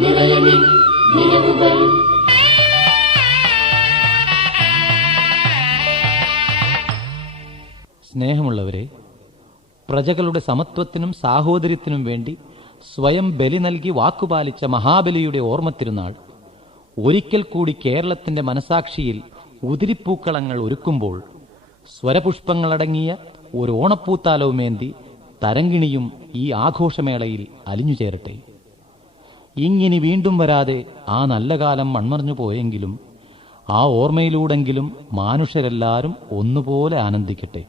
നിറയലിൽ നിലവുകൾ. സ്നേഹമുള്ളവരെ, പ്രജകളുടെ സമത്വത്തിനും സാഹോദര്യത്തിനും വേണ്ടി സ്വയം ബലി നൽകി വാക്കുപാലിച്ച മഹാബലിയുടെ ഓർമ്മത്തിരുന്നാൾ ഒരിക്കൽ കൂടി കേരളത്തിന്റെ മനസാക്ഷിയിൽ ഉതിരിപ്പൂക്കളങ്ങൾ ഒരുക്കുമ്പോൾ സ്വരപുഷ്പങ്ങളടങ്ങിയ ഒരു ഓണപ്പൂത്താലവുമേന്തി തരങ്കിണിയും ഈ ആഘോഷമേളയിൽ അലിഞ്ഞുചേരട്ടെ. ഇങ്ങിനി വീണ്ടും വരാതെ ആ നല്ല കാലം മൺമറഞ്ഞു പോയെങ്കിലും ആ ഓർമ്മയിലൂടെങ്കിലും മാനുഷരെല്ലാവരും ഒന്നുപോലെ ആനന്ദിക്കട്ടെ.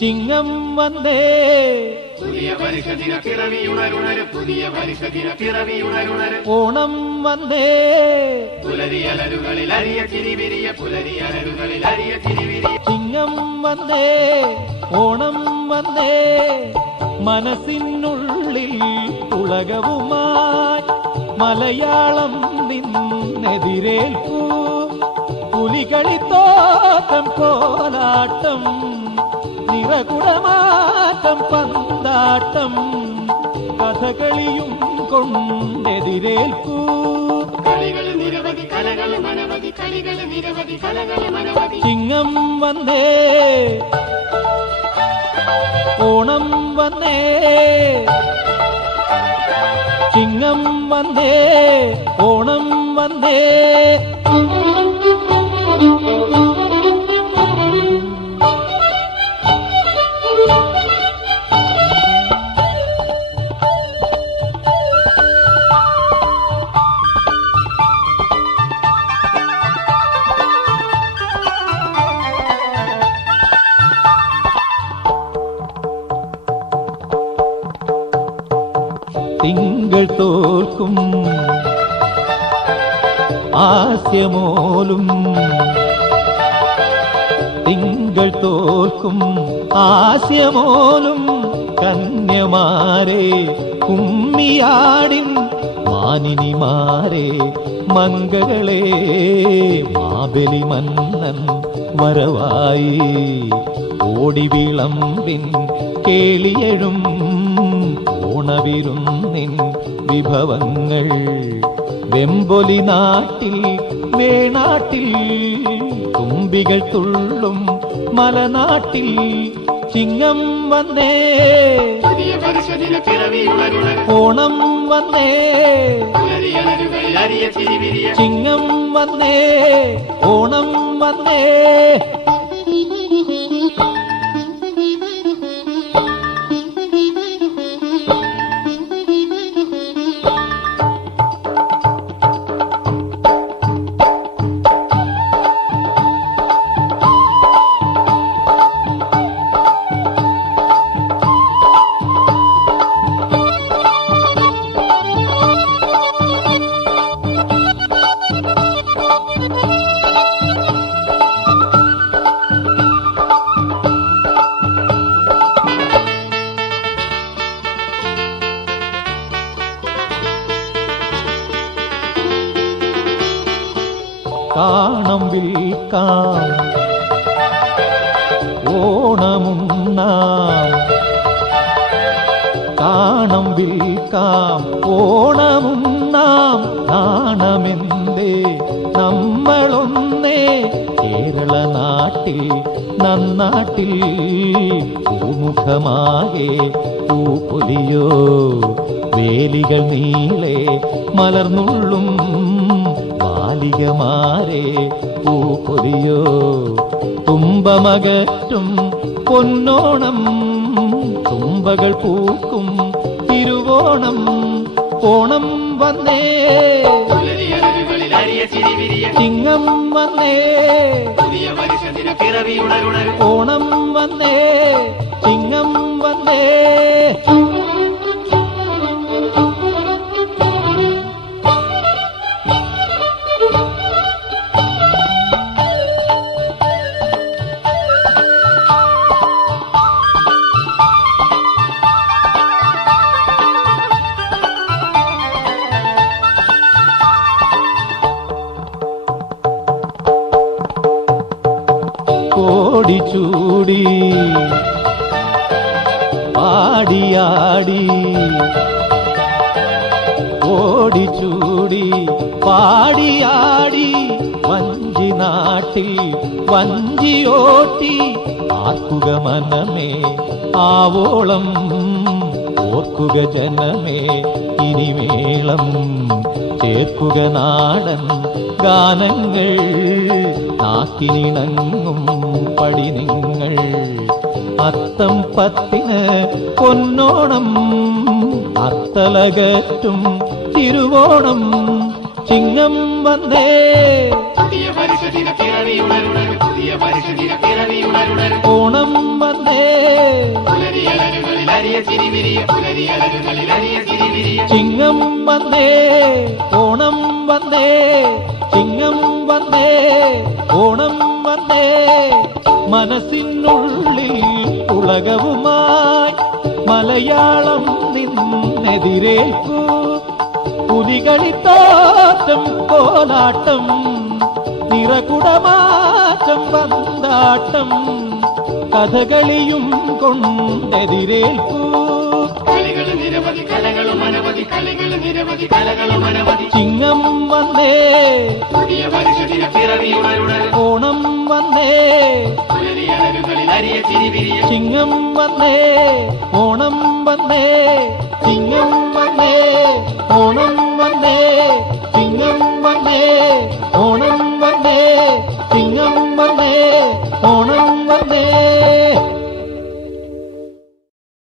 ചിങ്ങം വന്നേ പുതിയ പരിഷദിന പിറവിയുണരുണര്, പുതിയ പരിഷദിന പിറവിയുണരുണര്. ഓണം വന്നേ പുലരിയലരുകളിൽ അരിയ ചിരിവിരിയ, പുലരിയലരുകളിൽ അരിയ ചിരിവിരിയ. ചിങ്ങം വന്നേ ഓണം വന്നേ മനസ്സിനുള്ളിൽ ഉലകവുമായി മലയാളം നിന്നെതിരേൽപ്പൂ. പുലികളിത്തോട്ടം കോലാട്ടം നിറകുടമാറ്റം പന്താട്ടം കഥകളിയും കൊണ്ടെതിരേൽപ്പൂ. കളികൾ നിരവധി, കലകൾ മനവധി, കളികൾ നിരവധി, കലകൾ മനവധി. ചിങ്ങം വന്നേ ഓണം വന്നേ ചിങ്ങം വന്നേ ഓണം വന്നേ. തിങ്കൾ തോൽക്കും ആസ്യമോലും, തിങ്കൾ തോൽക്കും ആസ്യമോലും കന്യമാരെ കുമ്മിയാടിൻ മാനിനിമാരെ മംഗളെ മാബലി മന്നൻ വരവായി. ഓടി വിളമ്പിൻ കേളിയഴും ഓണവിരുന്നിൻ വിഭവങ്ങൾ. വെമ്പൊലി നാട്ടിൽ മേനാട്ടിൽ തുമ്പികൾ തുള്ളും മലനാട്ടിൽ ചിങ്ങം വന്നേ പുതിയ പരിഷദിന പിറവിയുണരുണര്. ഓണം വന്നേ പുലരിയലരുകളിൽ അരിയ ചിരിവിരിയ. ചിങ്ങം വന്നേ ഓണം വന്നേ. കാണം വിൽക്കാം ഓണമുണ്ണാം, കാണം വിൽക്കാം ഓണമുണ്ണാം. നാണമെന്തേ നമ്മളൊന്നേ കേരള നാട്ടിൽ നന്നാട്ടിൽ. പൂമുഖമാകെ പൂപ്പൊലിയോ വേലികൾ നീളെ മലർന്നുള്ളും ബാലികമാരെ പൂപ്പൊലിയോ. തുമ്പമകറ്റും പൊന്നോണം തുമ്പകൾ പൂക്കും തിരുവോണം. ഓണം വന്നേ പുലരിയഴകുകളിൽ അരിയ ചിരി വിരിയ ചിങ്ങം വന്നേ പുതിയ വർഷദിന പിറവി ഉണരുണരു ഓണം വന്നേ ചിങ്ങം വന്നേ കോടി ചൂടി പാടിയാടി ഓടി ചൂടി പാടിയാടി വഞ്ചി നാട്ടിൽ വഞ്ചിയോട്ടി ആർക്കുക മനമേ ആവോളം ഓർക്കുക ജനമേ ഇനിമേളം ചേർക്കുക നാടൻ ഗാനങ്ങൾ നാക്കിനിണങ്ങും പടി നിങ്ങൾ അത്തം പത്തിന് പൊന്നോണം അത്തലകറ്റും തിരുവോണം ചിങ്ങം വന്നേ പുതിയ വർഷദിന പിറവി ഉണരുണരു പുതിയ വർഷദിന പിറവി ഉണരുണരു ഓണം വന്നേ പുലരിയഴകുകളിൽ അരിയ ചിരി വിരിയ പുലരിയഴകുകളിൽ അരിയ ചിരി വിരിയ ചിങ്ങം വന്നേ ഓണം വന്നേ ചിങ്ങം വന്നേ ഓണം വന്നേ മനസ്സിനുള്ളിൽ ഉലകവുമായി മലയാളം നിന്നെതിരേൽക്കൂ പുലികളിത്തോറ്റം കോലാട്ടം നിറകുടമാറ്റം വந்தாട്ടം കഥകളിയും കൊണ്ടെതിരേൽക്കൂ കളികളും നിരവധി കലകളും അനവധി കളികളും നിരവധി കലകളും അനവധി ചിങ്ങം വന്നേ പുതിയ വർഷദിന പിറവി ഉണരുണരു ഓണം വന്നേ പുലരിയഴകുകളിൽ അരിയ ചിരി വിരിയ ചിങ്ങം വന്നേ ഓണം വന്നേ ചിങ്ങം വന്നേ ഓണം വന്നേ ചിങ്ങം വന്നേ ഓണം വന്നേ ചിങ്ങം വന്നേ